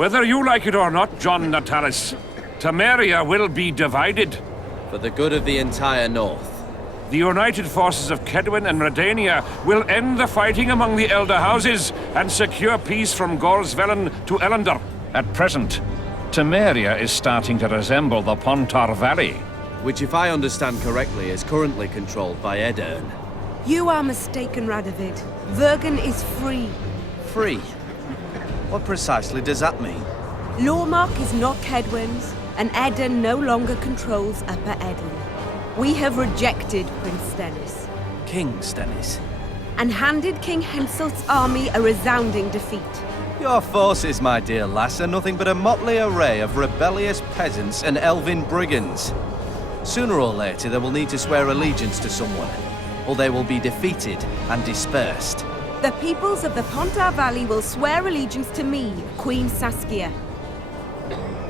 Whether you like it or not, John Natalis, Temeria will be divided. For the good of the entire North. The united forces of Kedwin and Redania will end the fighting among the Elder Houses and secure peace from Gorsvelen to Ellender. At present, Temeria is starting to resemble the Pontar Valley. Which, if I understand correctly, is currently controlled by Edern. You are mistaken, Radovid. Vergen is free. Free? What precisely does that mean? Lawmark is not Kedwin's, and Edern no longer controls Upper Edern. We have rejected Prince Stennis. King Stennis? And handed King Henselt's army a resounding defeat. Your forces, my dear lass, are nothing but a motley array of rebellious peasants and elven brigands. Sooner or later, they will need to swear allegiance to someone, or they will be defeated and dispersed. The peoples of the Pontar Valley will swear allegiance to me, Queen Saskia.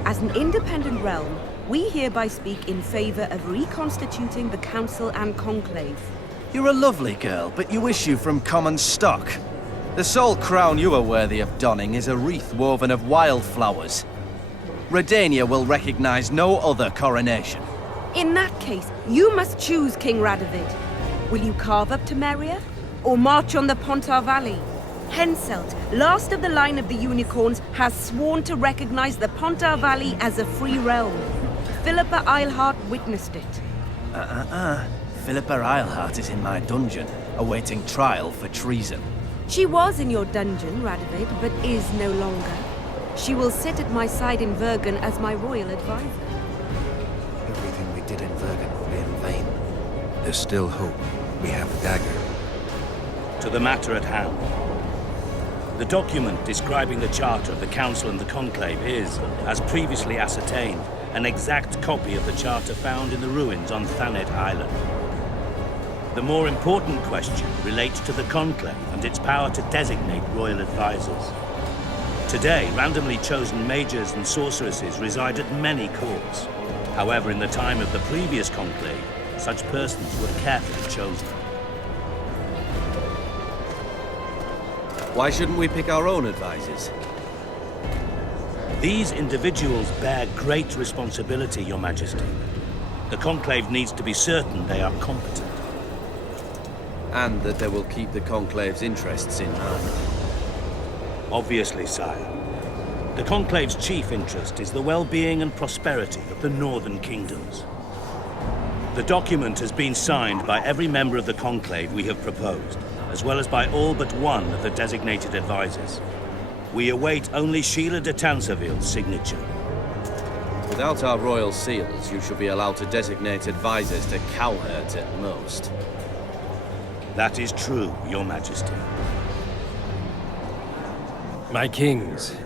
As an independent realm, we hereby speak in favor of reconstituting the Council and Conclave. You're a lovely girl, but you issue from common stock. The sole crown you are worthy of donning is a wreath woven of wildflowers. Redania will recognize no other coronation. In that case, you must choose, King Radovid. Will you carve up Temeria, or march on the Pontar Valley? Henselt, last of the line of the Unicorns, has sworn to recognize the Pontar Valley as a free realm. Philippa Eilhart witnessed it. Philippa Eilhart is in my dungeon, awaiting trial for treason. She was in your dungeon, Radovid, but is no longer. She will sit at my side in Vergen as my royal advisor. Everything we did in Vergen will be in vain. There's still hope. We have the dagger. To the matter at hand. The document describing the charter of the Council and the Conclave is, as previously ascertained, an exact copy of the charter found in the ruins on Thanet Island. The more important question relates to the Conclave and its power to designate royal advisors. Today, randomly chosen mages and sorceresses reside at many courts. However, in the time of the previous Conclave, such persons were carefully chosen. Why shouldn't we pick our own advisors? These individuals bear great responsibility, Your Majesty. The Conclave needs to be certain they are competent. And that they will keep the Conclave's interests in mind. Obviously, sire. The Conclave's chief interest is the well-being and prosperity of the northern kingdoms. The document has been signed by every member of the Conclave we have proposed, as well as by all but one of the designated advisors. We await only Sheila de Tanseville's signature. Without our royal seals, you should be allowed to designate advisors to cowherds at most. That is true, Your Majesty. My kings,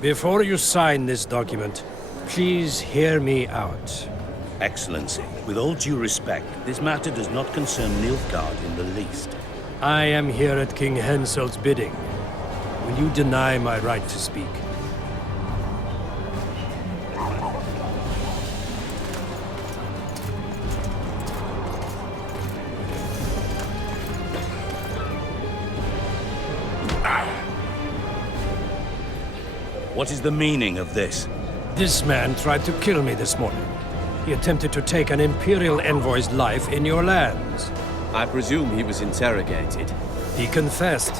before you sign this document, please hear me out. Excellency, with all due respect, this matter does not concern Nilfgaard in the least. I am here at King Henselt's bidding. Will you deny my right to speak? What is the meaning of this? This man tried to kill me this morning. He attempted to take an Imperial envoy's life in your lands. I presume he was interrogated. He confessed.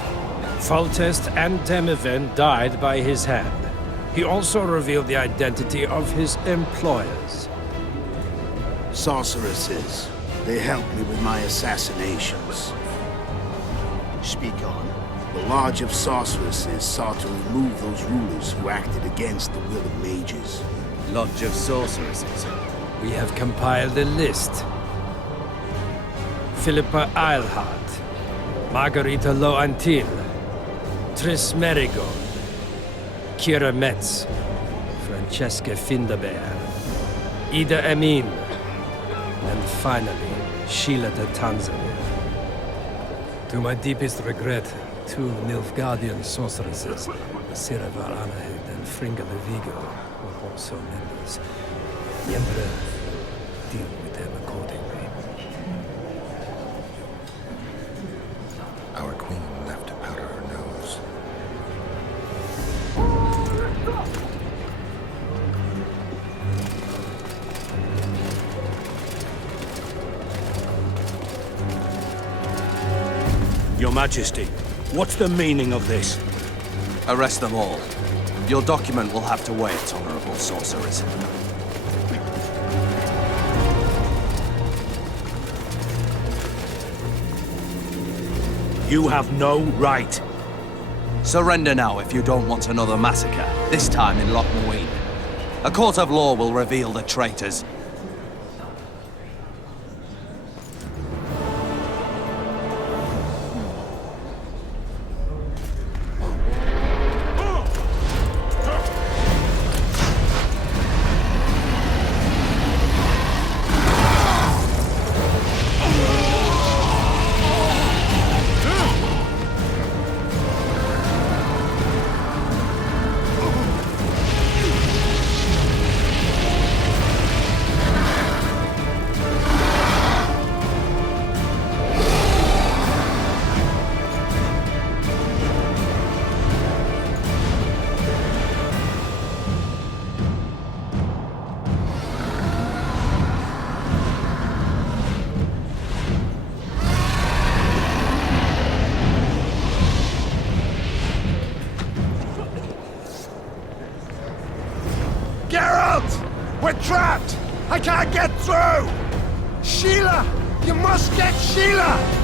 Foltest and Demiven died by his hand. He also revealed the identity of his employers. Sorceresses. They helped me with my assassinations. Speak on. The Lodge of Sorceresses sought to remove those rulers who acted against the will of mages. Lodge of Sorceresses. We have compiled a list. Philippa Eilhart, Margarita Loantil, Tris Merigold, Kira Metz, Francesca Findaber, Ida Emin, and finally, Sheila de Tanzania. To my deepest regret, two Nilfgaardian sorceresses, Siravar Anahid and Fringa Levigo, were also members. The Emperor deal with them accordingly. Our queen left to powder her nose. Your Majesty, what's the meaning of this? Arrest them all. Your document will have to wait, honorable sorcerers. You have no right. Surrender now if you don't want another massacre, this time in Loch Muin. A court of law will reveal the traitors. We're trapped! I can't get through! Sheila! You must get Sheila!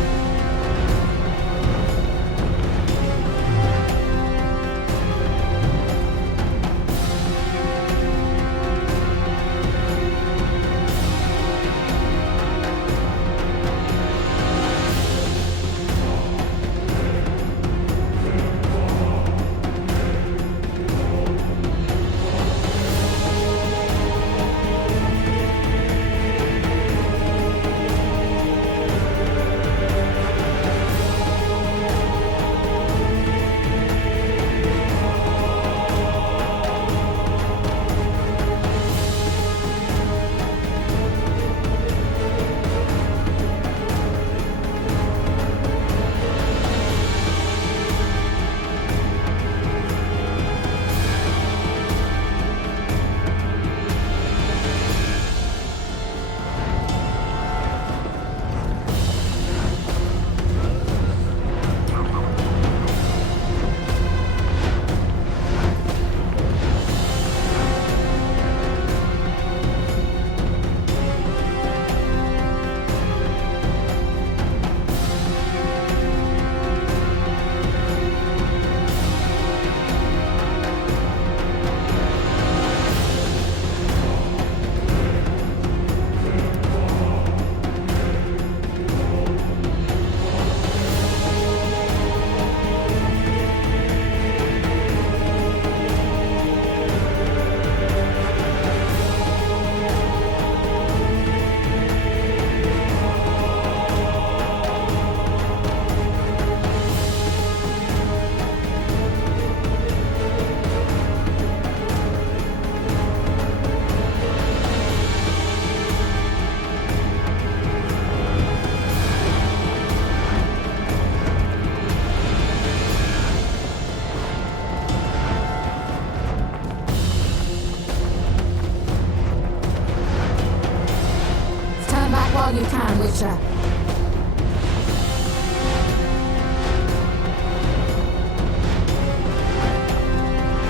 You can, Witcher.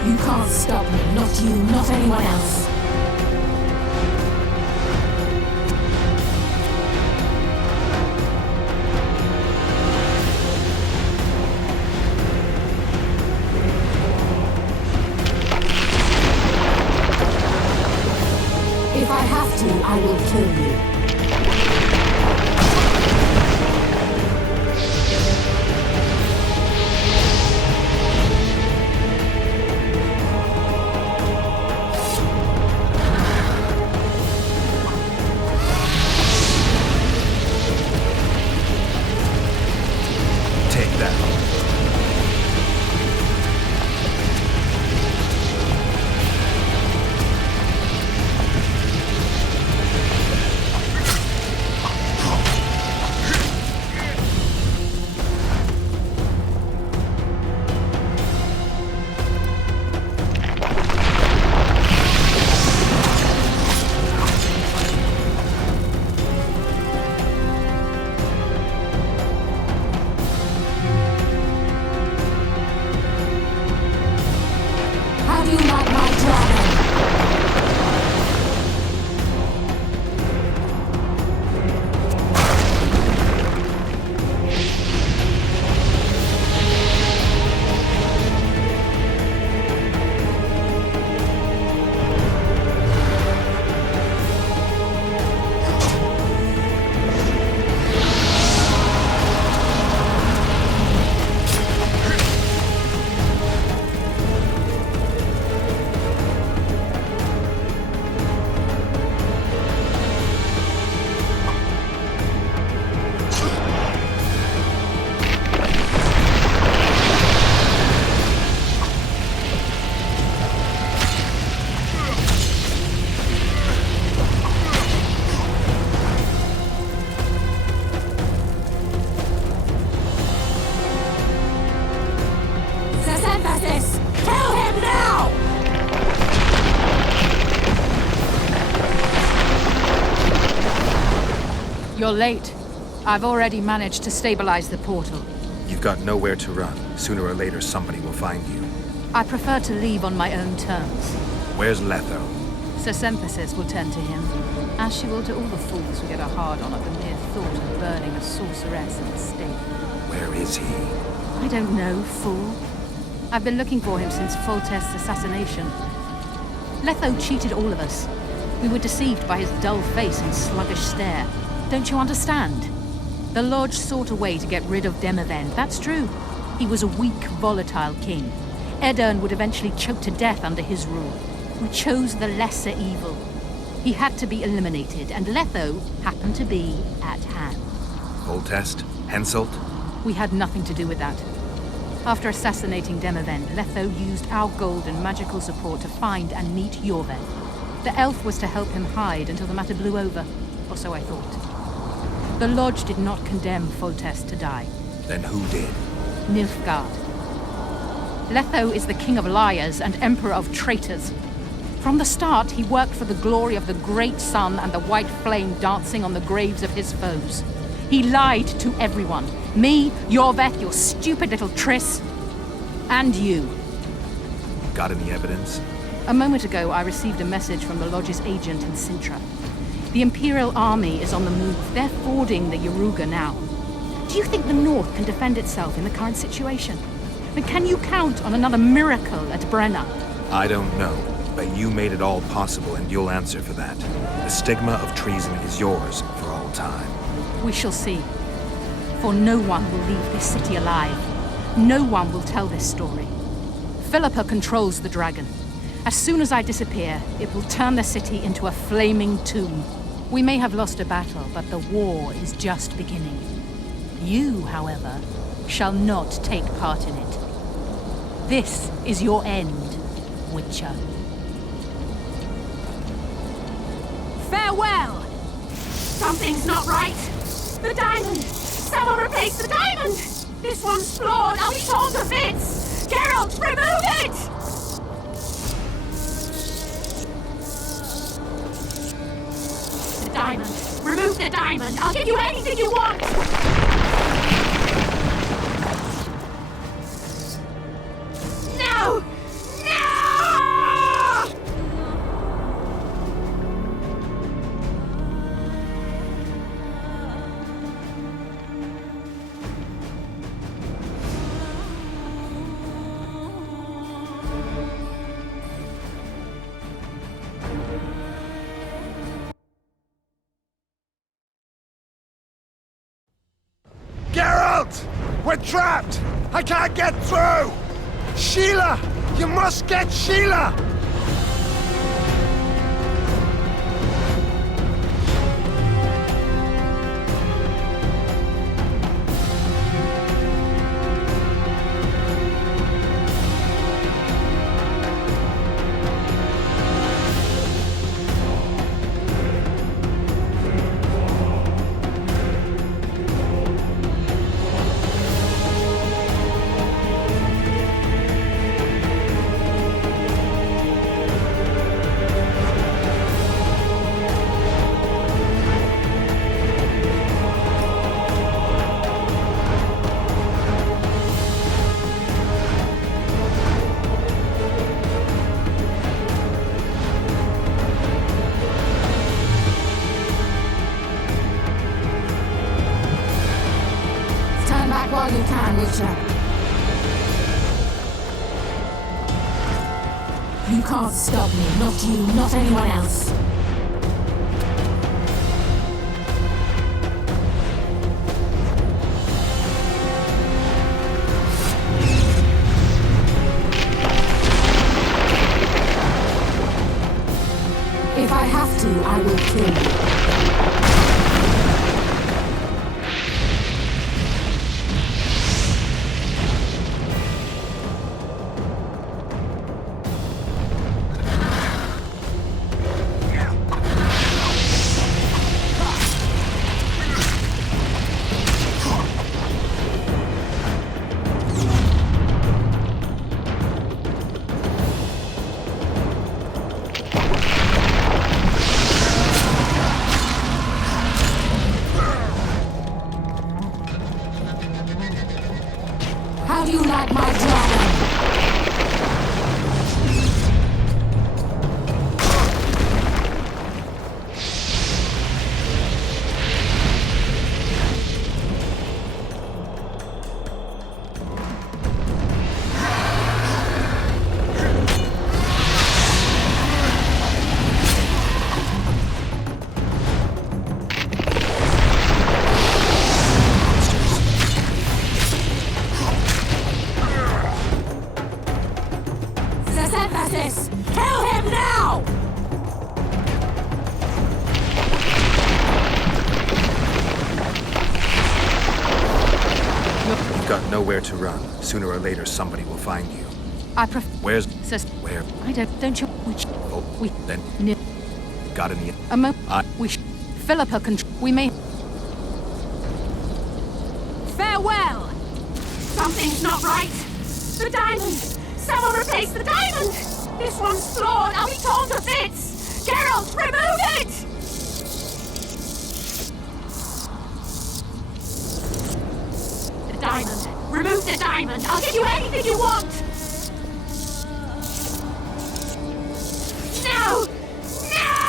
You can't stop me. Not you, not anyone else. If I have to, I will kill you. late. I've already managed to stabilize the portal. You've got nowhere to run. Sooner or later, somebody will find you. I prefer to leave on my own terms. Where's Letho? Synthesis will tend to him, as she will to all the fools who get a hard-on at the mere thought of burning a sorceress at the stake. Where is he? I don't know, fool. I've been looking for him since Foltest's assassination. Letho cheated all of us. We were deceived by his dull face and sluggish stare. Don't you understand? The Lodge sought a way to get rid of Demavend, that's true. He was a weak, volatile king. Edirn would eventually choke to death under his rule. We chose the lesser evil. He had to be eliminated, and Letho happened to be at hand. Foltest? Henselt? We had nothing to do with that. After assassinating Demavend, Letho used our gold and magical support to find and meet Iorveth. The elf was to help him hide until the matter blew over, or so I thought. The Lodge did not condemn Foltest to die. Then who did? Nilfgaard. Letho is the king of liars and emperor of traitors. From the start, he worked for the glory of the great sun and the white flame dancing on the graves of his foes. He lied to everyone. Me, Iorveth, your stupid little Triss, and you. Got any evidence? A moment ago, I received a message from the Lodge's agent in Sintra. The Imperial Army is on the move. They're fording the Yaruga now. Do you think the North can defend itself in the current situation? And can you count on another miracle at Brenna? I don't know, but you made it all possible and you'll answer for that. The stigma of treason is yours for all time. We shall see. For no one will leave this city alive. No one will tell this story. Philippa controls the dragon. As soon as I disappear, it will turn the city into a flaming tomb. We may have lost a battle, but the war is just beginning. You, however, shall not take part in it. This is your end, Witcher. Farewell! Something's not right! The diamond! Someone replace the diamond! This one's flawed! I'll be torn to bits! Geralt, remove it! The diamond! Remove the diamond! I'll give you anything you want! No! No! Geralt! We're trapped! I can't get through! Sheila! You must get Sheila! While you can, Witcher. You can't stop me, not you, not anyone else. If I have to, I will kill you. How do you like my dragon? Kill him now! You've got nowhere to run. Sooner or later, somebody will find you. I prefer. Where's... Sus. Where? I don't you. Oh, We. then... No. Got any... A mo. I... We. Philippa can. We may. Farewell! Something's not right! The diamond! Someone replace the diamond! This one's flawed! I'll be torn to bits! Geralt, remove it! The diamond! Remove the diamond! I'll give you anything you want! No! No!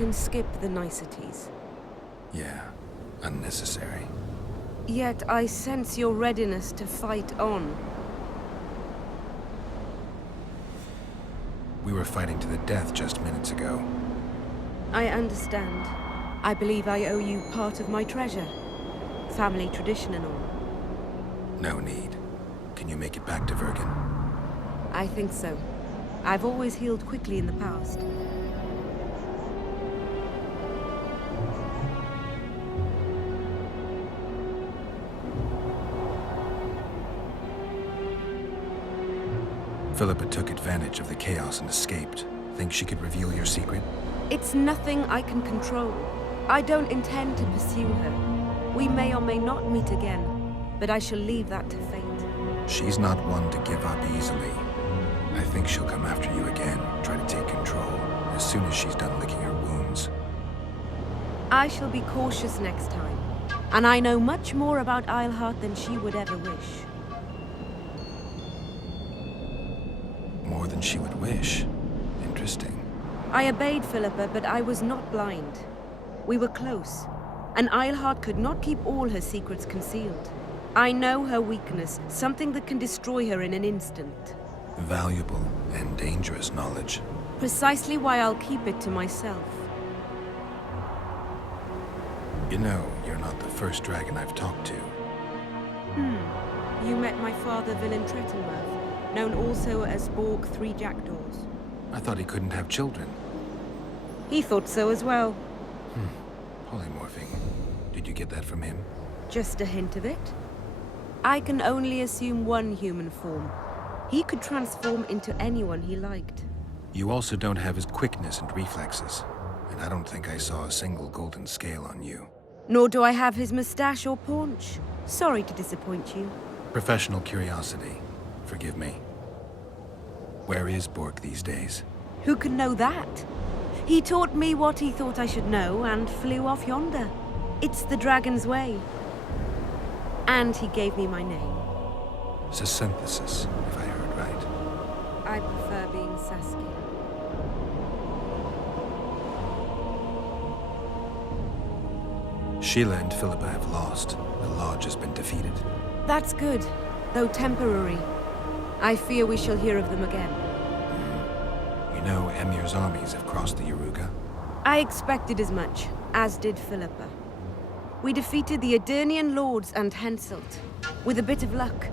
can skip the niceties. Yeah, unnecessary. Yet I sense your readiness to fight on. We were fighting to the death just minutes ago. I understand. I believe I owe you part of my treasure. Family tradition and all. No need. Can you make it back to Vergen? I think so. I've always healed quickly in the past. Philippa took advantage of the chaos and escaped. Think she could reveal your secret? It's nothing I can control. I don't intend to pursue her. We may or may not meet again, but I shall leave that to fate. She's not one to give up easily. I think she'll come after you again, try to take control, as soon as she's done licking her wounds. I shall be cautious next time, and I know much more about Eilhart than she would ever wish. More than she would wish. Interesting. I obeyed Philippa, but I was not blind. We were close, and Eilhart could not keep all her secrets concealed. I know her weakness, something that can destroy her in an instant. Valuable and dangerous knowledge. Precisely why I'll keep it to myself. You know, you're not the first dragon I've talked to. You met my father, Villain Trettenworth, known also as Borg Three Jackdaws. I thought he couldn't have children. He thought so as well. Polymorphing. Did you get that from him? Just a hint of it. I can only assume one human form. He could transform into anyone he liked. You also don't have his quickness and reflexes. And I don't think I saw a single golden scale on you. Nor do I have his mustache or paunch. Sorry to disappoint you. Professional curiosity. Forgive me. Where is Borg these days? Who can know that? He taught me what he thought I should know and flew off yonder. It's the dragon's way. And he gave me my name. Synthesis, if I heard right. I prefer being Saskia. Sheila and Philippa have lost. The Lodge has been defeated. That's good, though temporary. I fear we shall hear of them again. You know, Emir's armies have crossed the Yaruga. I expected as much, as did Philippa. We defeated the Edirnian lords and Henselt. With a bit of luck,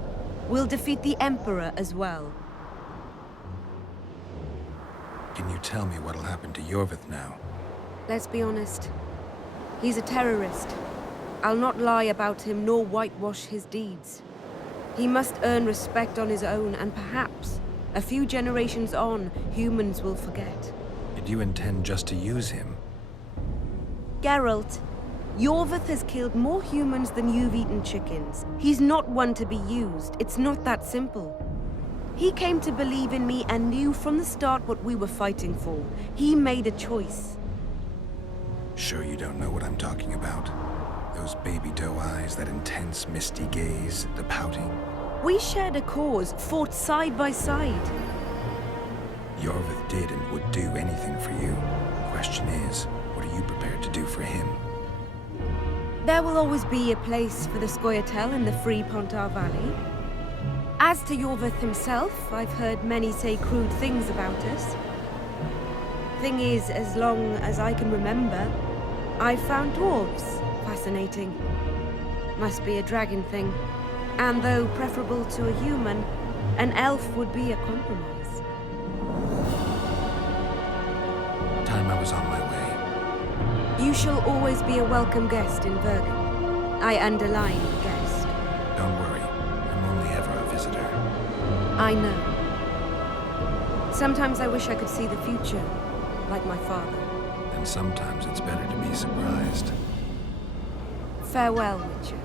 we'll defeat the Emperor as well. Can you tell me what'll happen to Yorvith now? Let's be honest. He's a terrorist. I'll not lie about him nor whitewash his deeds. He must earn respect on his own, and perhaps, a few generations on, humans will forget. Did you intend just to use him? Geralt, Yorvith has killed more humans than you've eaten chickens. He's not one to be used. It's not that simple. He came to believe in me and knew from the start what we were fighting for. He made a choice. Sure you don't know what I'm talking about? Those baby doe eyes, that intense, misty gaze, the pouting. We shared a cause, fought side by side. Yorvith did and would do anything for you. Question is, what are you prepared to do for him? There will always be a place for the Scoia'tael in the free Pontar Valley. As to Yorvith himself, I've heard many say crude things about us. Thing is, as long as I can remember, I've found dwarves fascinating. Must be a dragon thing. And though preferable to a human, an elf would be a compromise. Time I was on my way. You shall always be a welcome guest in Vergen. I underline guest. Don't worry, I'm only ever a visitor. I know. Sometimes I wish I could see the future, like my father. And sometimes it's better to be surprised. Farewell, Witcher.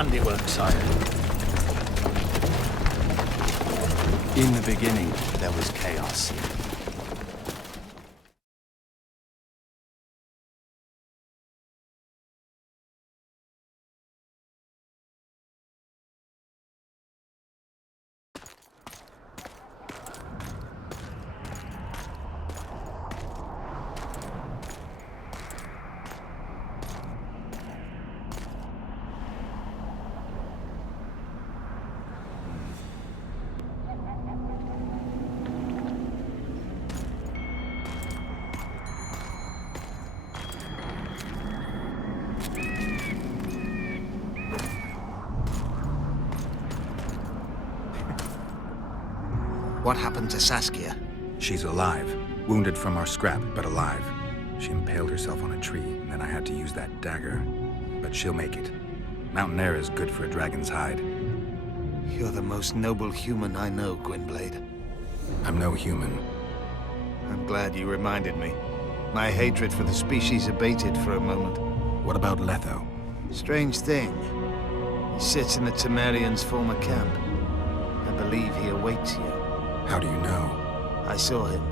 handiwork, sire. In the beginning, there was chaos. What happened to Saskia? She's alive. Wounded from our scrap, but alive. She impaled herself on a tree, and then I had to use that dagger. But she'll make it. Mountain air is good for a dragon's hide. You're the most noble human I know, Gwynblade. I'm no human. I'm glad you reminded me. My hatred for the species abated for a moment. What about Letho? Strange thing. He sits in the Temerians' former camp. I believe he awaits you. How do you know? I saw him.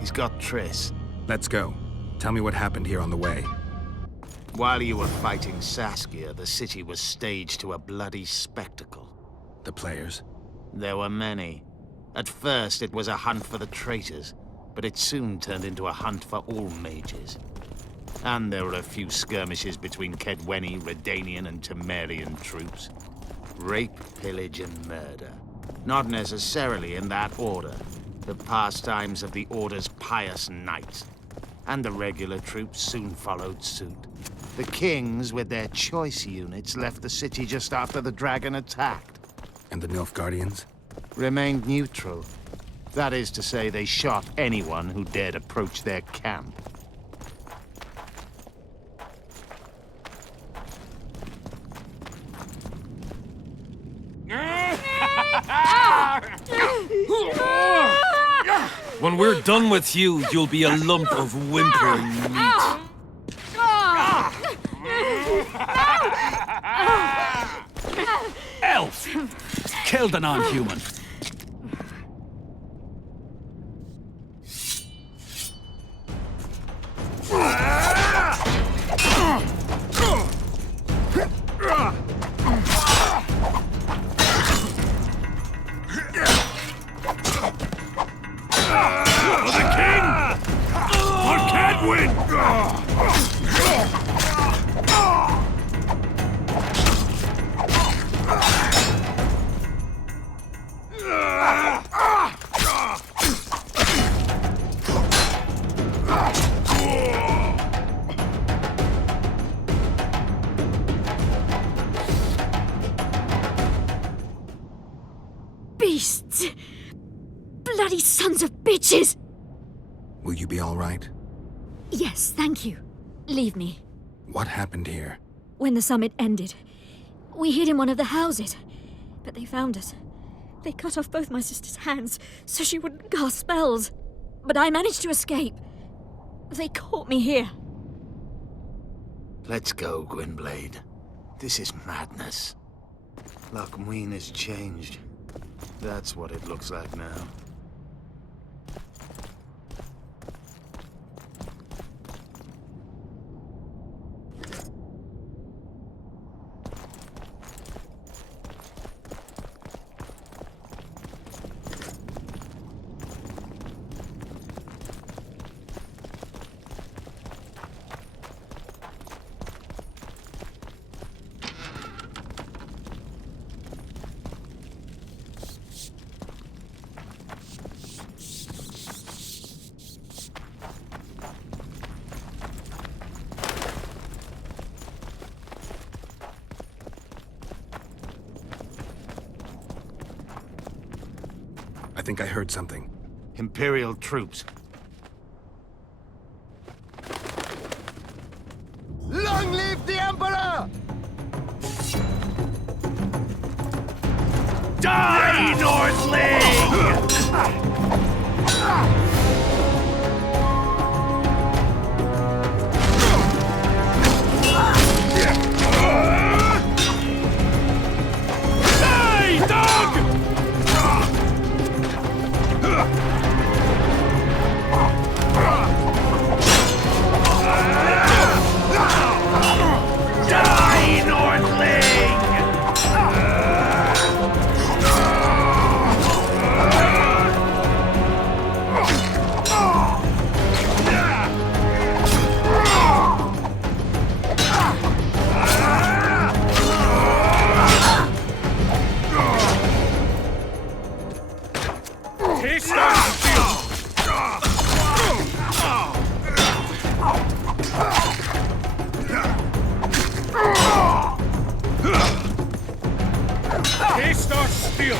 He's got Triss. Let's go. Tell me what happened here on the way. While you were fighting Saskia, the city was staged to a bloody spectacle. The players? There were many. At first, it was a hunt for the traitors, but it soon turned into a hunt for all mages. And there were a few skirmishes between Kedweni, Redanian, and Temerian troops. Rape, pillage, and murder. Not necessarily in that order. The pastimes of the Order's pious knights. And the regular troops soon followed suit. The kings, with their choice units, left the city just after the dragon attacked. And the Nilfgaardians? Remained neutral. That is to say, they shot anyone who dared approach their camp. When we're done with you, you'll be a lump of whimpering meat. Elf! Killed a non-human. Beasts! Bloody sons of bitches! Will you be all right? Yes, thank you. Leave me. What happened here? When the summit ended, we hid in one of the houses. But they found us. They cut off both my sister's hands so she wouldn't cast spells. But I managed to escape. They caught me here. Let's go, Gwynblade. This is madness. Loch Muin has changed. That's what it looks like now. I think I heard something. Imperial troops. Long live the Emperor! Die, Northling! Haste or steal!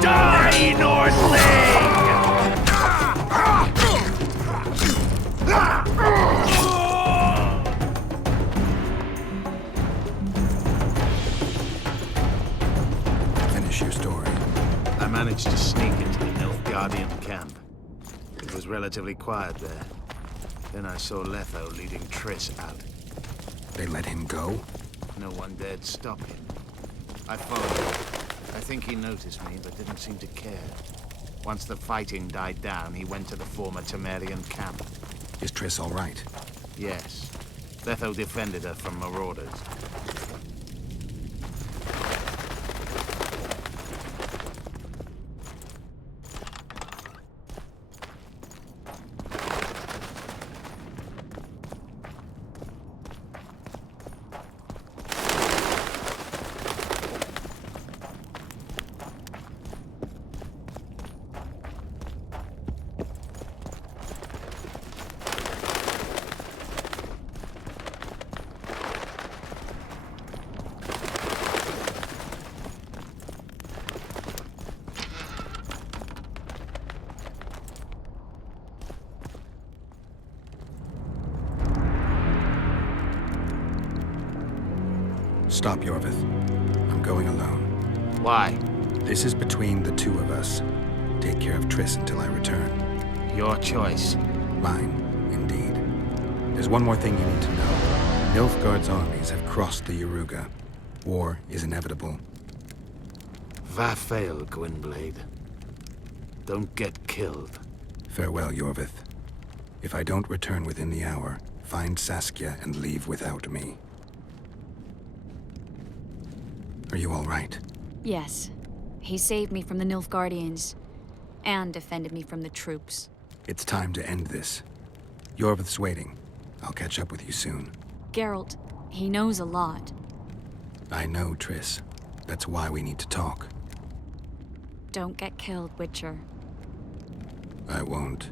Die, Northling! Finish your story. I managed to sneak into the Nilfgaardian camp. It was relatively quiet there. Then I saw Letho leading Triss out. They let him go? No one dared stop him. I followed. I think he noticed me, but didn't seem to care. Once the fighting died down, he went to the former Temerian camp. Is Triss all right? Yes. Letho defended her from marauders. Stop, Yorvith. I'm going alone. Why? This is between the two of us. Take care of Triss until I return. Your choice. Mine, indeed. There's one more thing you need to know. Nilfgaard's armies have crossed the Yaruga. War is inevitable. Va fail, Gwynblade. Don't get killed. Farewell, Yorvith. If I don't return within the hour, find Saskia and leave without me. Are you all right? Yes. He saved me from the Nilfgaardians, and defended me from the troops. It's time to end this. Yorvith's waiting. I'll catch up with you soon. Geralt, he knows a lot. I know, Triss. That's why we need to talk. Don't get killed, Witcher. I won't.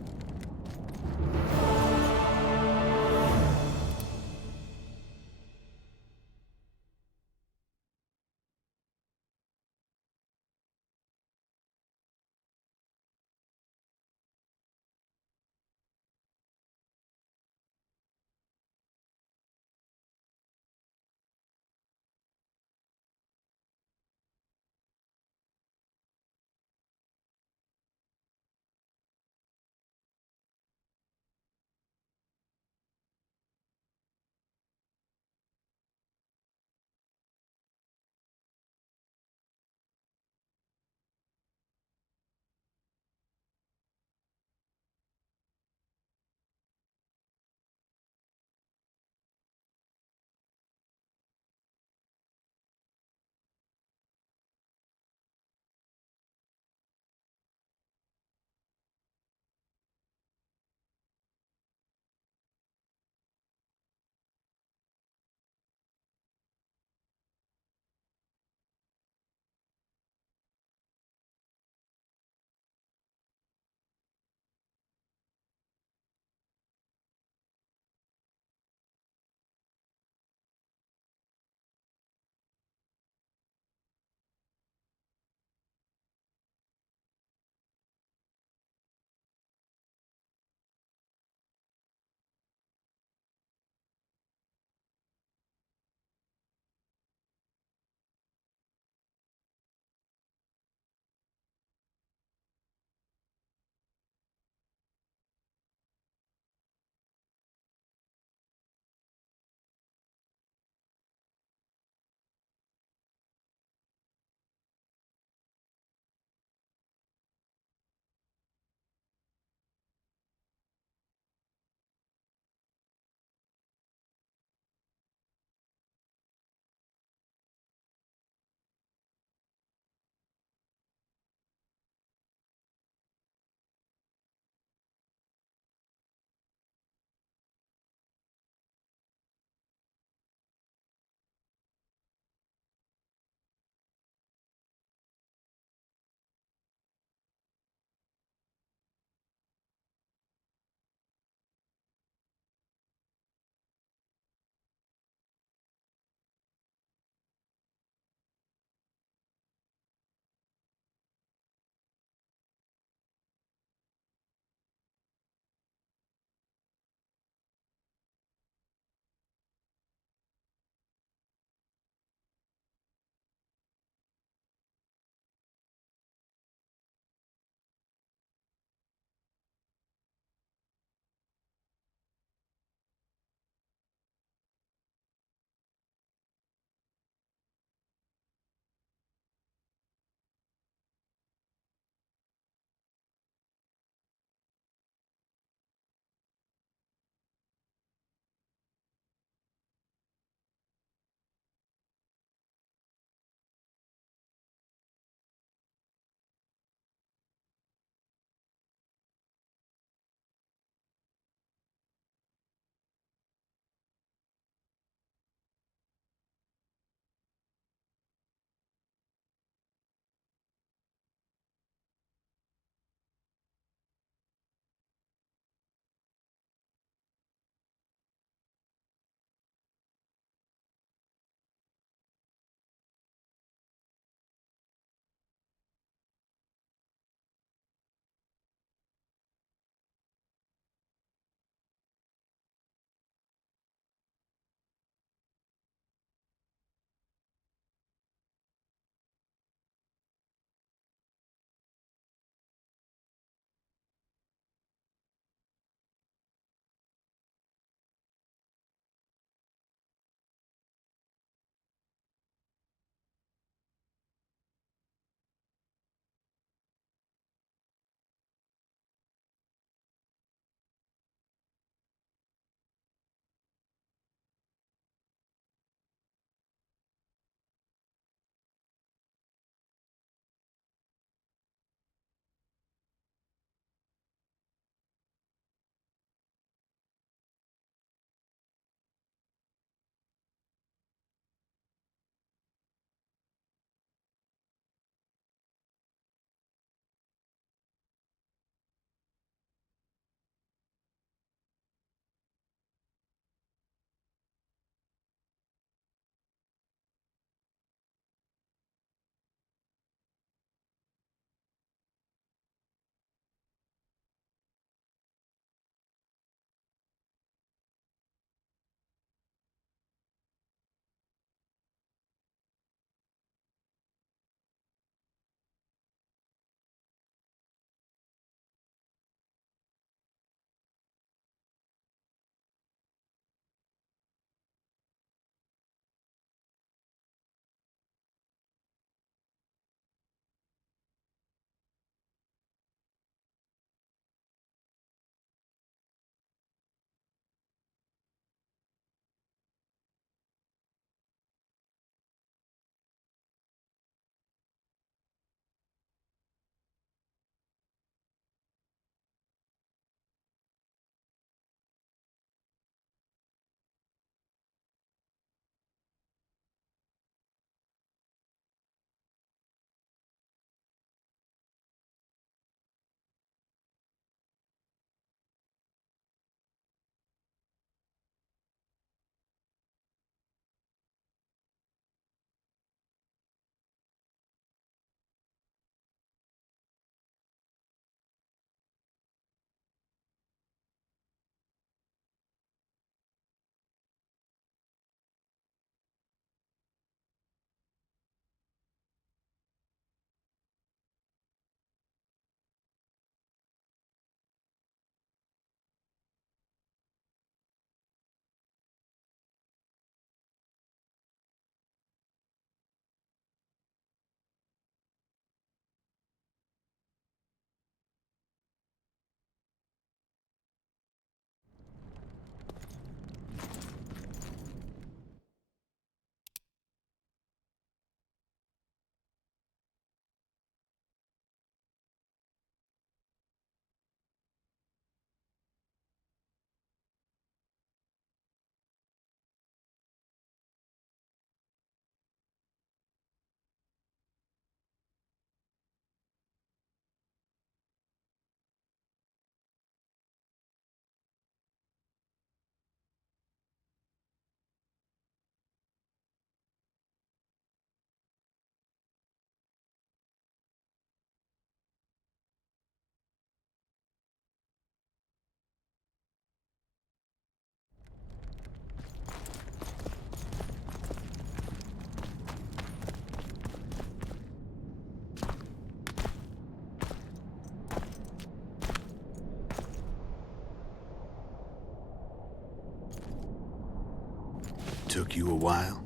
took you a while?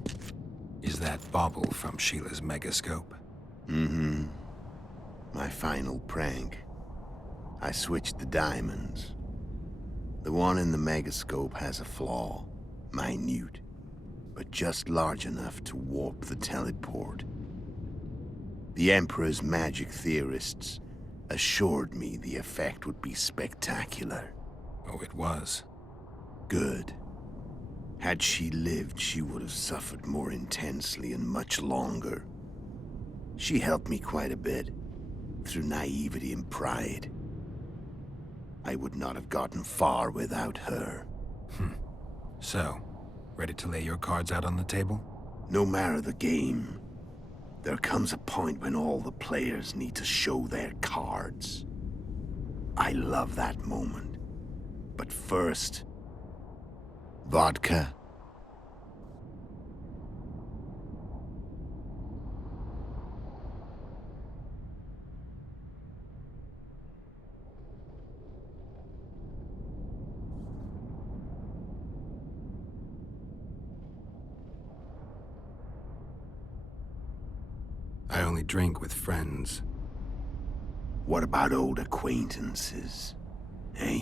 Is that bauble from Sheila's megascope? Mm-hmm. My final prank. I switched the diamonds. The one in the megascope has a flaw. Minute. But just large enough to warp the teleport. The Emperor's magic theorists assured me the effect would be spectacular. Oh, it was. Good. Had she lived, she would have suffered more intensely and much longer. She helped me quite a bit, through naivety and pride. I would not have gotten far without her. So, ready to lay your cards out on the table? No matter the game, there comes a point when all the players need to show their cards. I love that moment. But first... vodka. I only drink with friends. What about old acquaintances? Eh?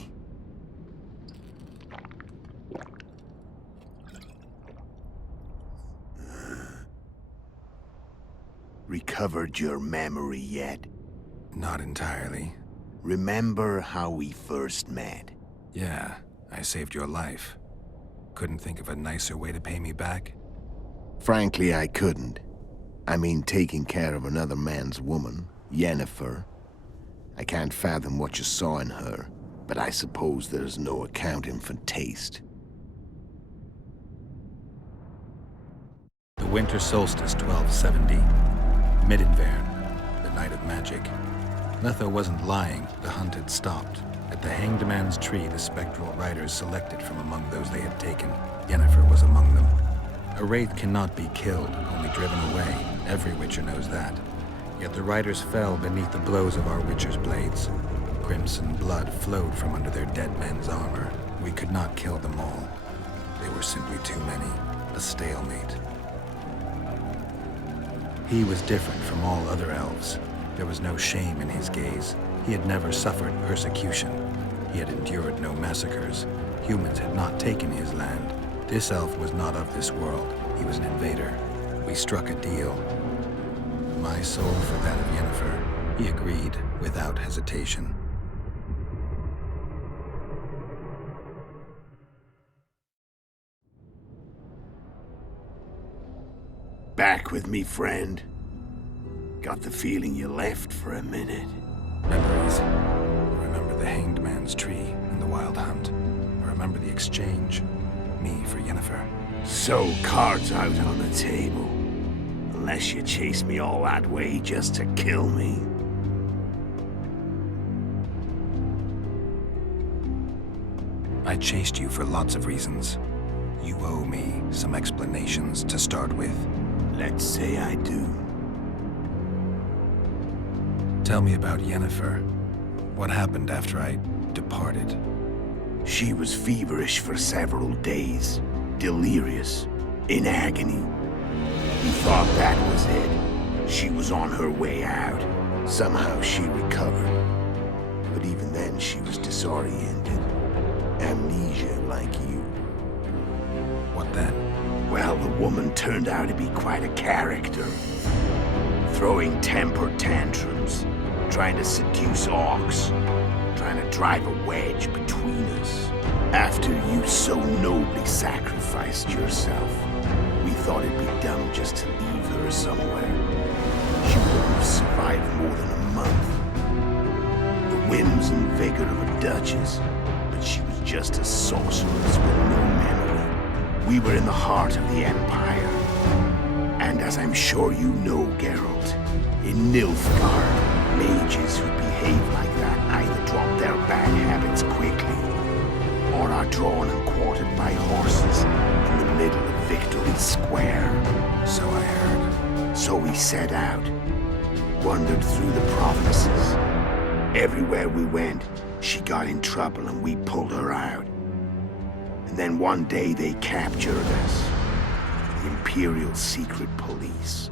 Recovered your memory yet? Not entirely. Remember how we first met? Yeah, I saved your life. Couldn't think of a nicer way to pay me back? Frankly, I couldn't. I mean, taking care of another man's woman, Yennefer. I can't fathom what you saw in her, but I suppose there's no accounting for taste. The winter solstice 1270. Midinvern, the night of magic. Letho wasn't lying, the hunt had stopped. At the Hanged Man's Tree, the spectral riders selected from among those they had taken. Yennefer was among them. A wraith cannot be killed, only driven away. Every witcher knows that. Yet the riders fell beneath the blows of our witcher's blades. Crimson blood flowed from under their dead men's armor. We could not kill them all. They were simply too many. A stalemate. He was different from all other elves. There was no shame in his gaze. He had never suffered persecution. He had endured no massacres. Humans had not taken his land. This elf was not of this world. He was an invader. We struck a deal. My soul for that of Yennefer. He agreed without hesitation. Back with me, friend. Got the feeling you left for a minute. Memories. I remember the Hanged Man's Tree and the Wild Hunt. I remember the exchange. Me for Yennefer. So, cards out on the table. Unless you chase me all that way just to kill me. I chased you for lots of reasons. You owe me some explanations to start with. Let's say I do. Tell me about Yennefer. What happened after I departed? She was feverish for several days. Delirious. In agony. We thought that was it. She was on her way out. Somehow she recovered. But even then she was disoriented. Amnesia like you. What then? Well, the woman turned out to be quite a character. Throwing temper tantrums. Trying to seduce orcs. Trying to drive a wedge between us. After you so nobly sacrificed yourself, we thought it'd be dumb just to leave her somewhere. She wouldn't have survived more than a month. The whims and vigor of a duchess, but she was just a sorceress with no memory. We were in the heart of the Empire. And as I'm sure you know, Geralt, in Nilfgaard, mages who behave like that either drop their bad habits quickly, or are drawn and quartered by horses in the middle of Victory Square. So I heard. So we set out, wandered through the provinces. Everywhere we went, she got in trouble and we pulled her out. And then one day they captured us. The Imperial Secret Police.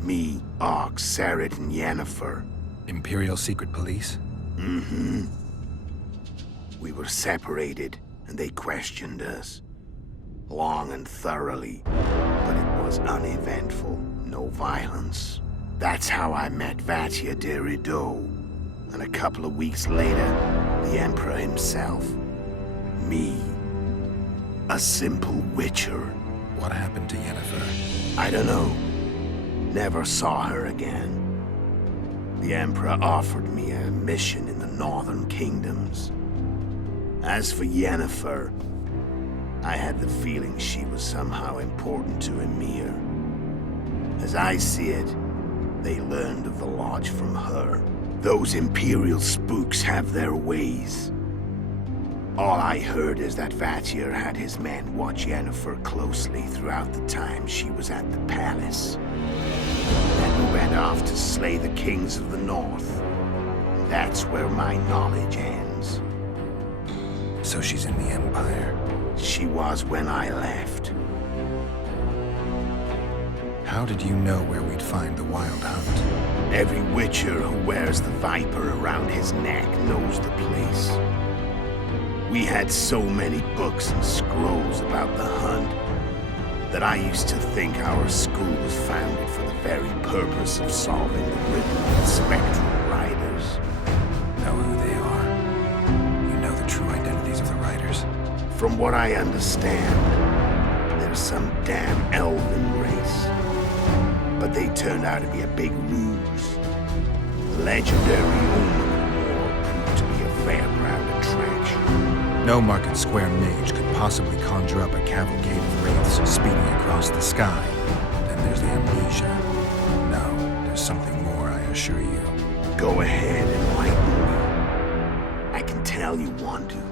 Me, Ark, Sarit, and Yennefer. Imperial Secret Police? Mm-hmm. We were separated, and they questioned us. Long and thoroughly, but it was uneventful. No violence. That's how I met Vatia de Rideau. And a couple of weeks later, the Emperor himself. Me. A simple witcher. What happened to Yennefer? I don't know. Never saw her again. The Emperor offered me a mission in the Northern Kingdoms. As for Yennefer, I had the feeling she was somehow important to Emir. As I see it, they learned of the Lodge from her. Those Imperial spooks have their ways. All I heard is that Vatir had his men watch Yennefer closely throughout the time she was at the palace. Then we went off to slay the kings of the North. That's where my knowledge ends. So she's in the Empire? She was when I left. How did you know where we'd find the Wild Hunt? Every witcher who wears the viper around his neck knows the place. We had so many books and scrolls about the hunt that I used to think our school was founded for the very purpose of solving the riddle of spectral riders. Know who they are? You know the true identities of the riders? From what I understand, there's some damn elven race. But they turned out to be a big ruse. The legendary Omen War proved to be a fairground attraction. No Market Square mage could possibly conjure up a cavalcade of wraiths speeding across the sky. Then there's the amnesia. No, there's something more, I assure you. Go ahead, enlighten me. I can tell you want to.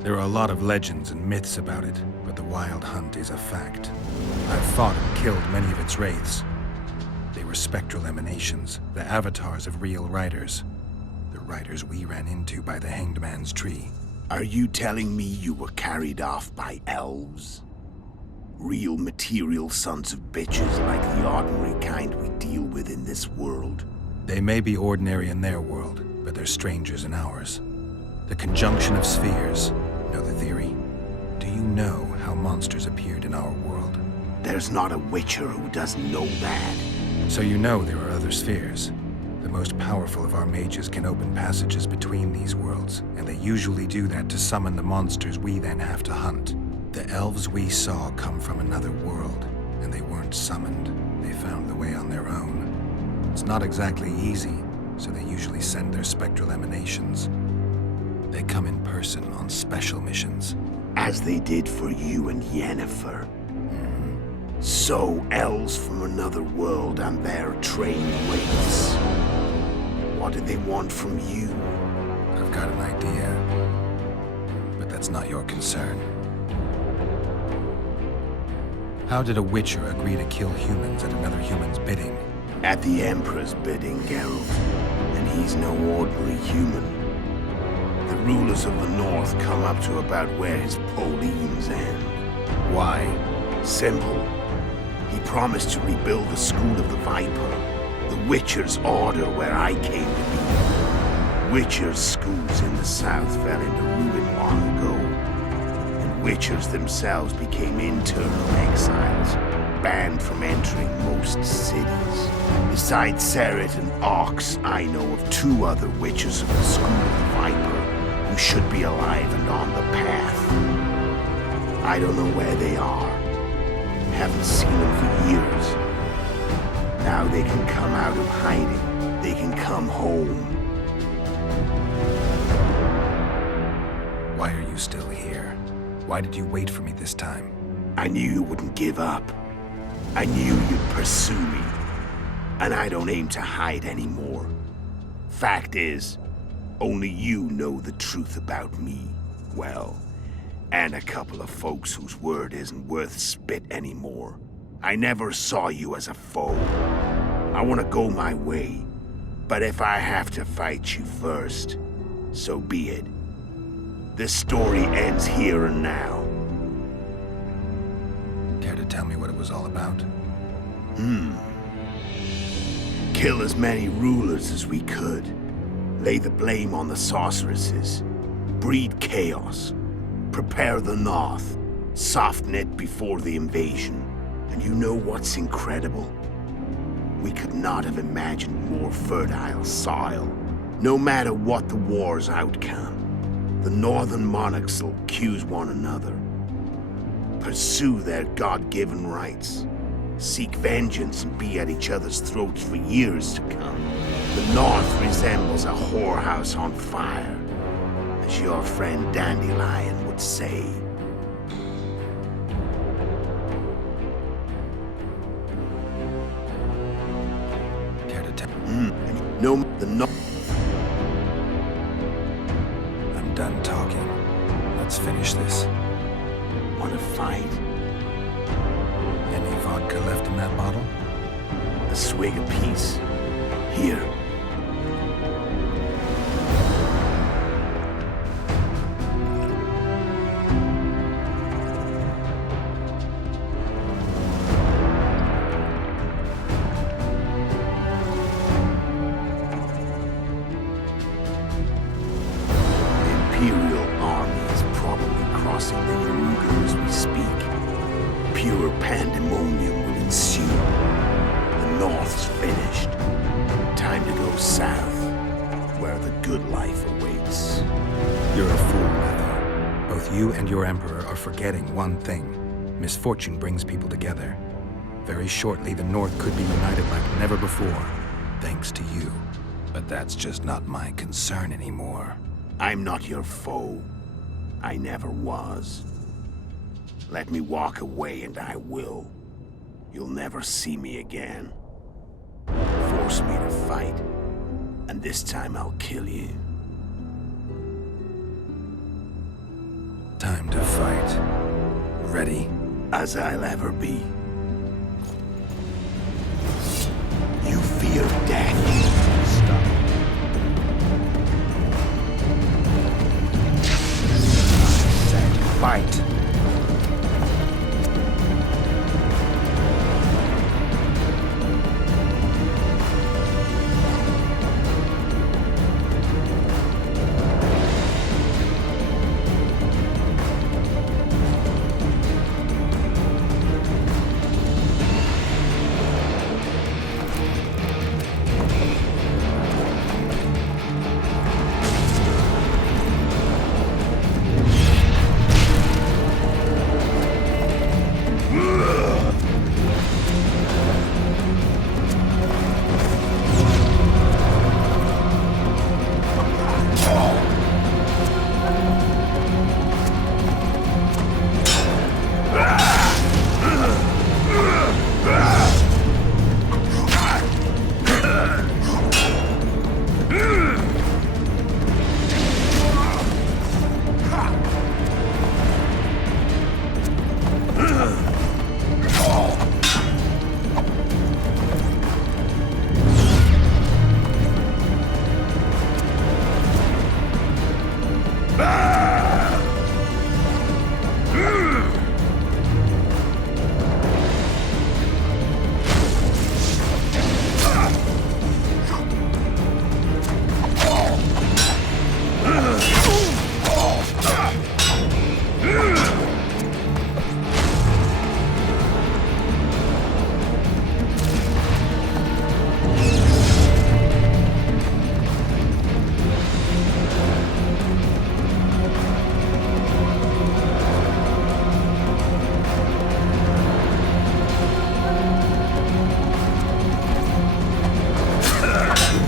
There are a lot of legends and myths about it, but the Wild Hunt is a fact. I've fought and killed many of its wraiths. They were spectral emanations, the avatars of real riders. The riders we ran into by the Hanged Man's Tree. Are you telling me you were carried off by elves? Real material sons of bitches like the ordinary kind we deal with in this world? They may be ordinary in their world, but they're strangers in ours. The conjunction of spheres. Know the theory? Do you know how monsters appeared in our world? There's not a witcher who doesn't know that. So you know there are other spheres. The most powerful of our mages can open passages between these worlds, and they usually do that to summon the monsters we then have to hunt. The elves we saw come from another world, and they weren't summoned. They found the way on their own. It's not exactly easy, so they usually send their spectral emanations. They come in person on special missions. As they did for you and Yennefer. So, elves from another world and their trained wraiths. What did they want from you? I've got an idea, but that's not your concern. How did a witcher agree to kill humans at another human's bidding? At the Emperor's bidding, Geralt. And he's no ordinary human. The rulers of the North come up to about where his Pauline's end. Why? Simple. He promised to rebuild the School of the Viper, the Witcher's Order where I came to be. Witcher's schools in the south fell into ruin long ago, and Witchers themselves became internal exiles, banned from entering most cities. Besides Sarit and Ox, I know of 2 other Witchers of the School of the Viper who should be alive and on the path. I don't know where they are. Haven't seen them for years. Now they can come out of hiding. They can come home. Why are you still here? Why did you wait for me this time? I knew you wouldn't give up. I knew you'd pursue me. And I don't aim to hide anymore. Fact is, only you know the truth about me. Well, and a couple of folks whose word isn't worth spit anymore. I never saw you as a foe. I want to go my way, but if I have to fight you first, so be it. This story ends here and now. Care to tell me what it was all about? Kill as many rulers as we could. Lay the blame on the sorceresses. Breed chaos. Prepare the North. Soften it before the invasion. And you know what's incredible? We could not have imagined more fertile soil. No matter what the war's outcome, the northern monarchs will accuse one another. Pursue their God-given rights. Seek vengeance and be at each other's throats for years to come. The North resembles a whorehouse on fire, as your friend Dandelion would say. Care to tell? No, the North. I'm done talking. Let's finish this. Want to fight? Any vodka left in that bottle? A swig apiece. Here. Imperial army is probably crossing the Yaruga as we speak. Pure pandemonium will ensue. The North's finished. Time to go south, where the good life awaits. You're a fool, Letho. Both you and your Emperor are forgetting one thing. Misfortune brings people together. Very shortly, the North could be united like never before, thanks to you. But that's just not my concern anymore. I'm not your foe. I never was. Let me walk away and I will. You'll never see me again. Force me to fight, and this time I'll kill you. Time to fight. Ready? As I'll ever be. You fear death. Stop. I said fight.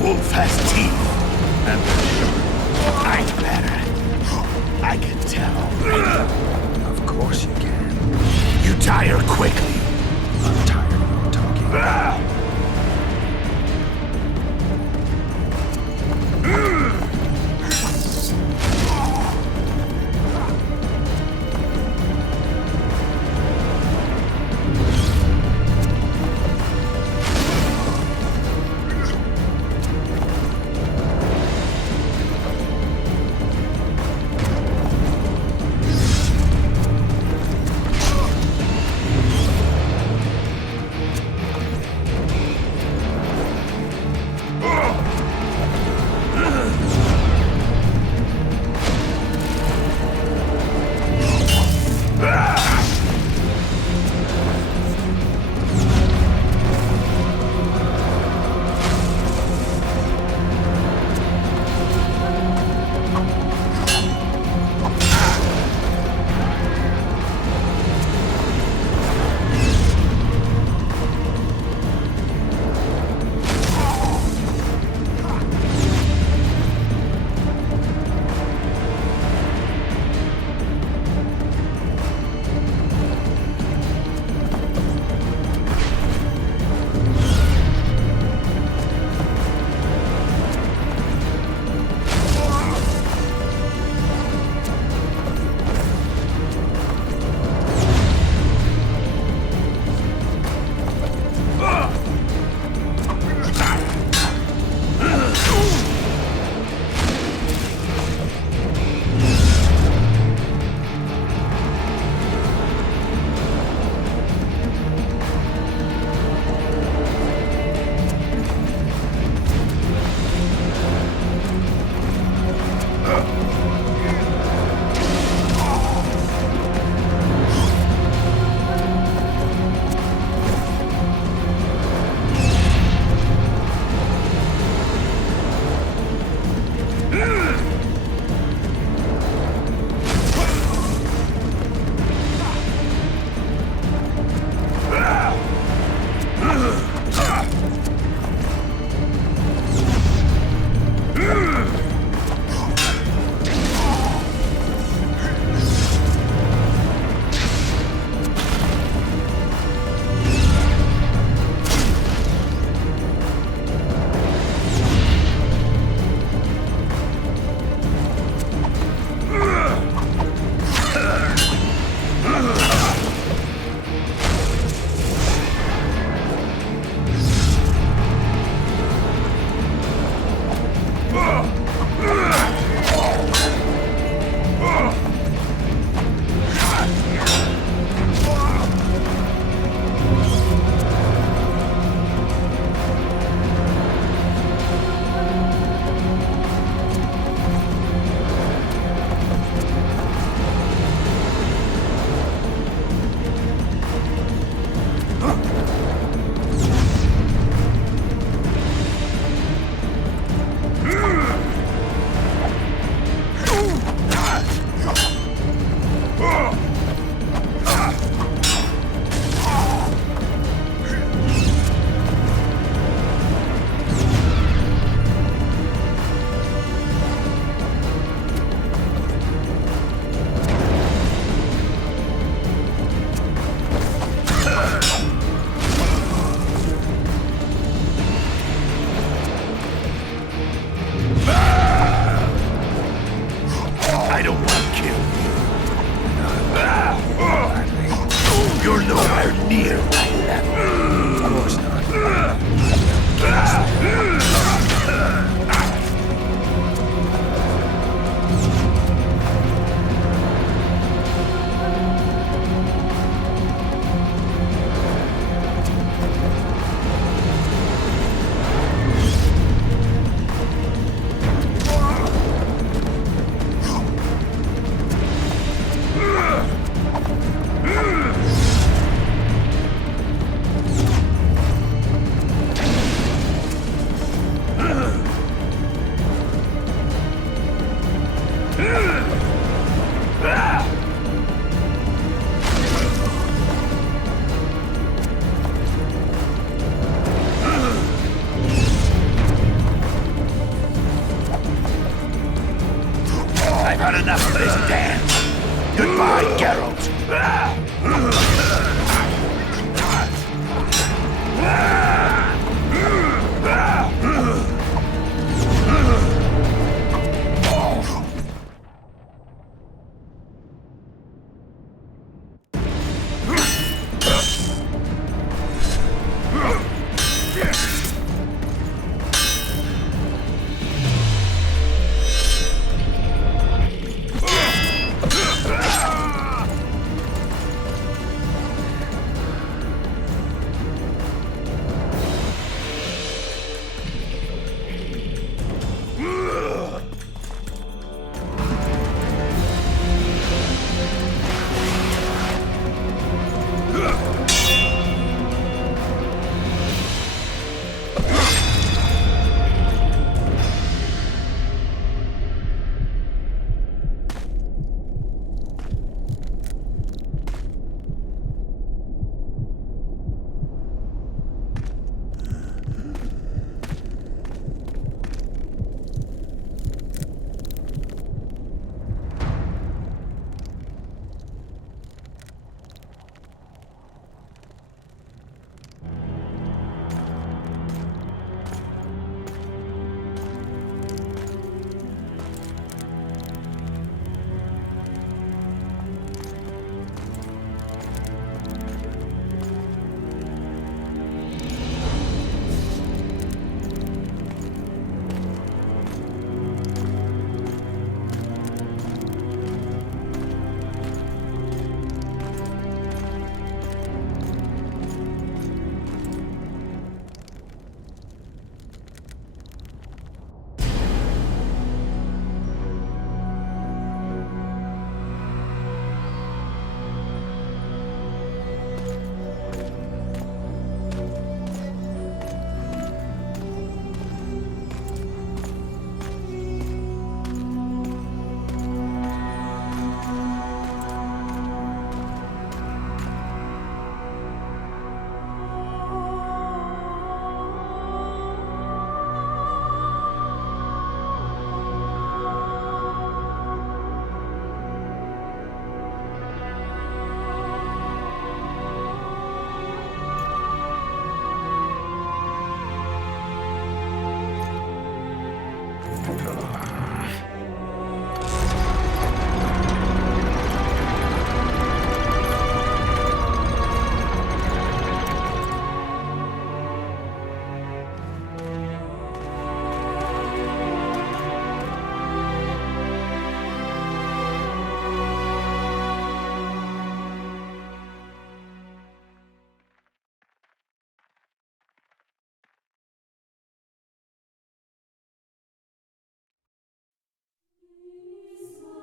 Wolf has teeth. And I'm better. I can tell. Of course you can. You tire quickly. I'm tired of your talking. You're nowhere near my level. Of course not. I've had enough of this dance. Goodbye, Geralt.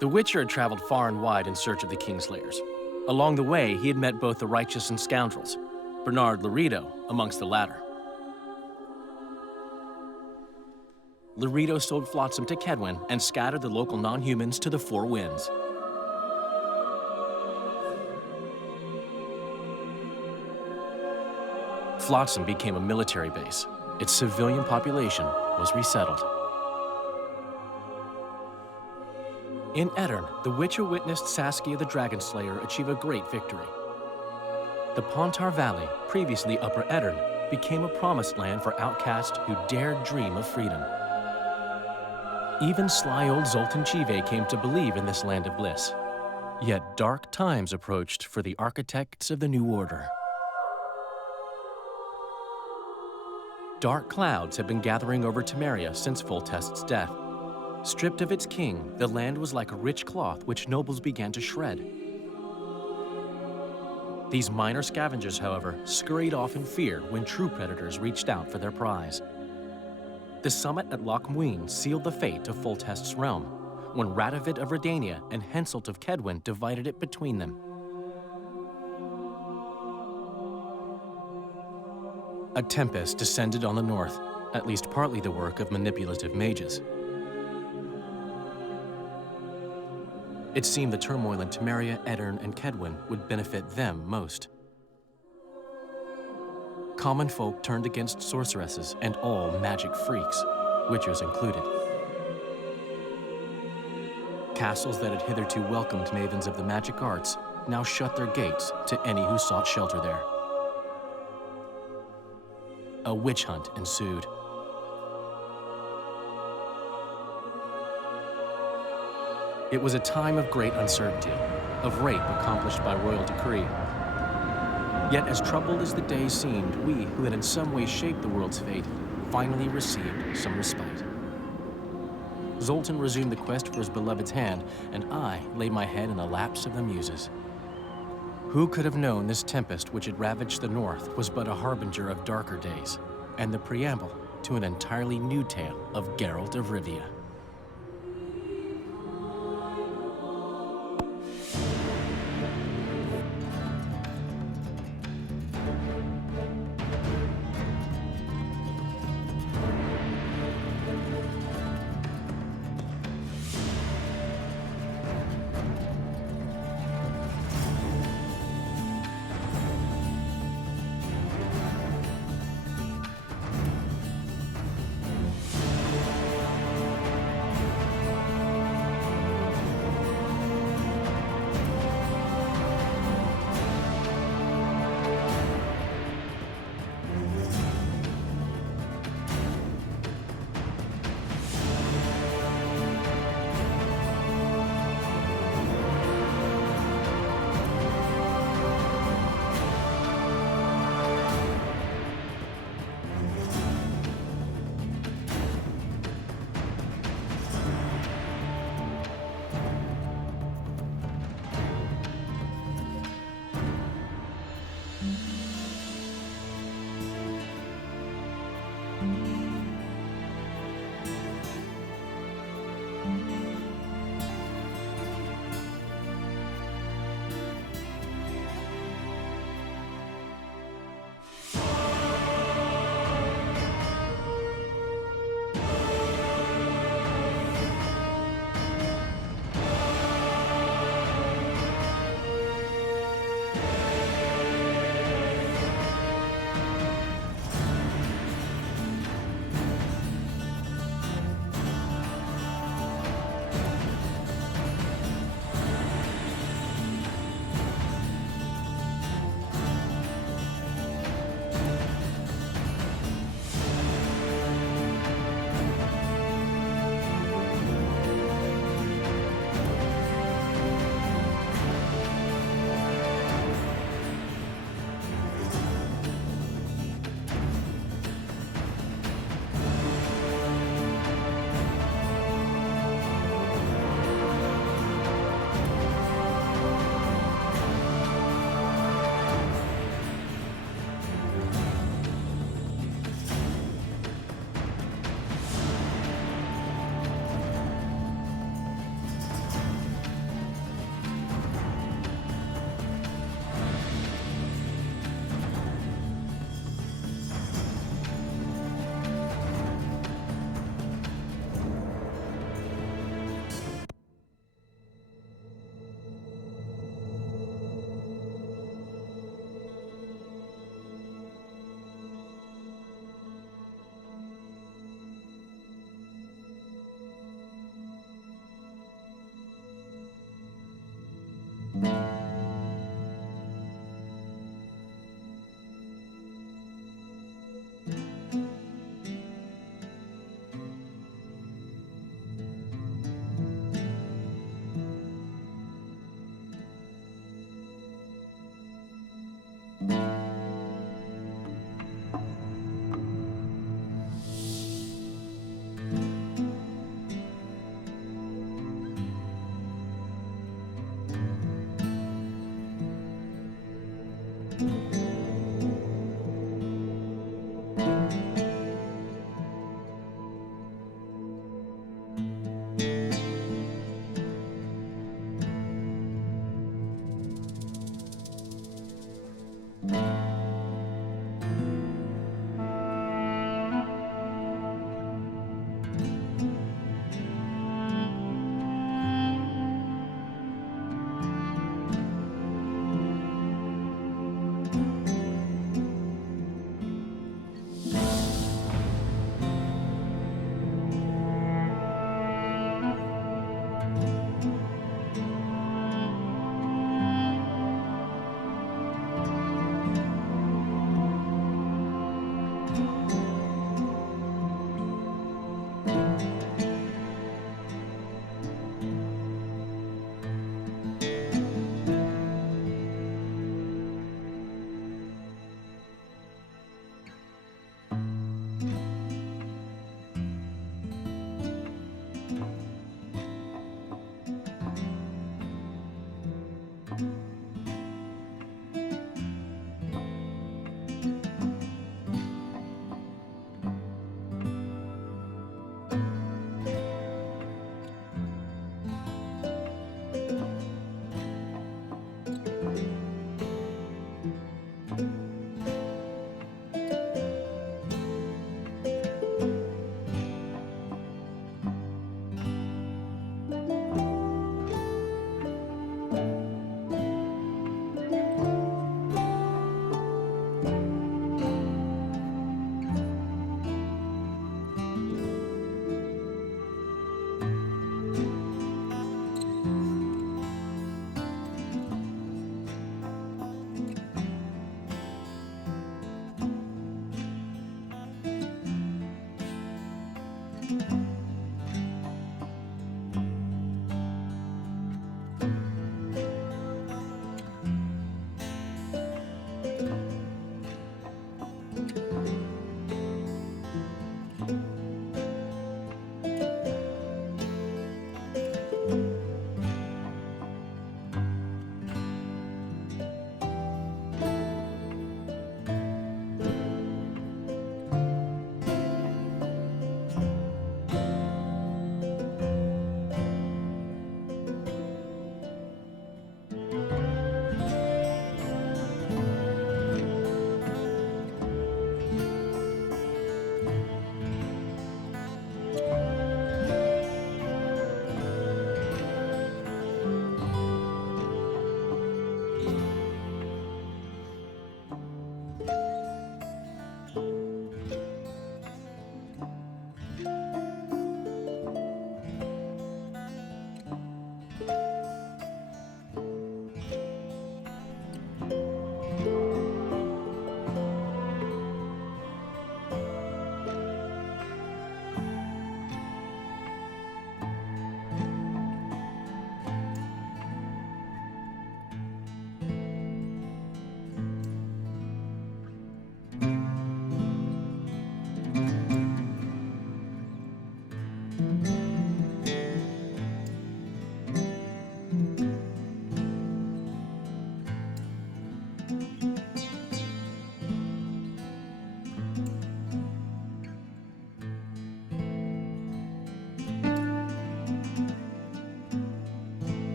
The Witcher had traveled far and wide in search of the Kingslayers. Along the way, he had met both the righteous and scoundrels, Bernard Laredo amongst the latter. Laredo sold Flotsam to Kedwin and scattered the local non-humans to the four winds. Flotsam became a military base. Its civilian population was resettled. In Edirn, the Witcher witnessed Saskia the Dragon Slayer achieve a great victory. The Pontar Valley, previously Upper Edirn, became a promised land for outcasts who dared dream of freedom. Even sly old Zoltan Chive came to believe in this land of bliss. Yet dark times approached for the architects of the New Order. Dark clouds had been gathering over Temeria since Foltest's death. Stripped of its king, the land was like a rich cloth which nobles began to shred. These minor scavengers, however, scurried off in fear when true predators reached out for their prize. The summit at Loch Muin sealed the fate of Foltest's realm, when Radovid of Redania and Henselt of Kedwin divided it between them. A tempest descended on the north, at least partly the work of manipulative mages. It seemed the turmoil in Temeria, Edirn, and Kedwin would benefit them most. Common folk turned against sorceresses and all magic freaks, witchers included. Castles that had hitherto welcomed mavens of the magic arts now shut their gates to any who sought shelter there. A witch hunt ensued. It was a time of great uncertainty, of rape accomplished by royal decree. Yet as troubled as the days seemed, we, who had in some way shaped the world's fate, finally received some respite. Zoltan resumed the quest for his beloved's hand, and I laid my head in the laps of the muses. Who could have known this tempest which had ravaged the north was but a harbinger of darker days, and the preamble to an entirely new tale of Geralt of Rivia.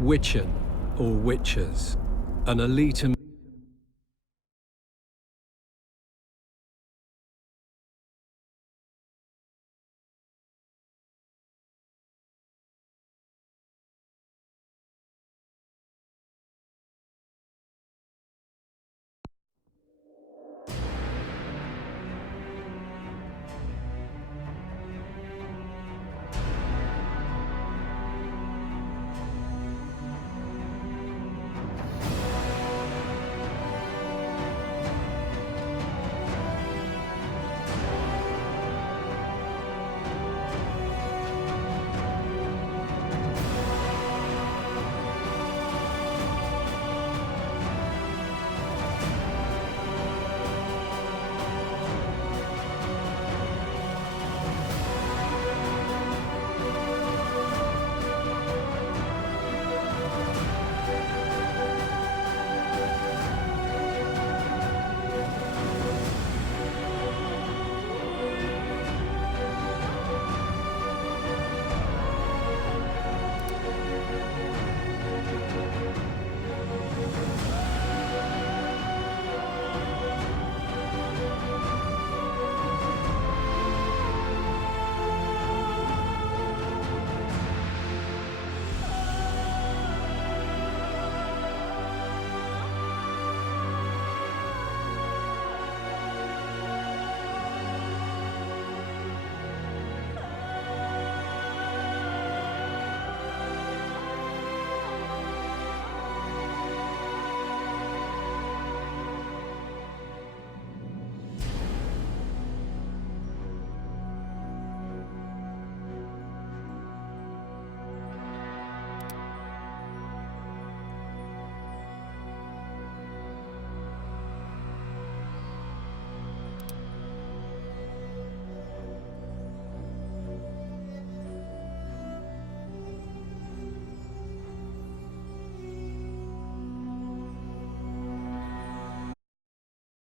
Witchen, or Witchers, an elite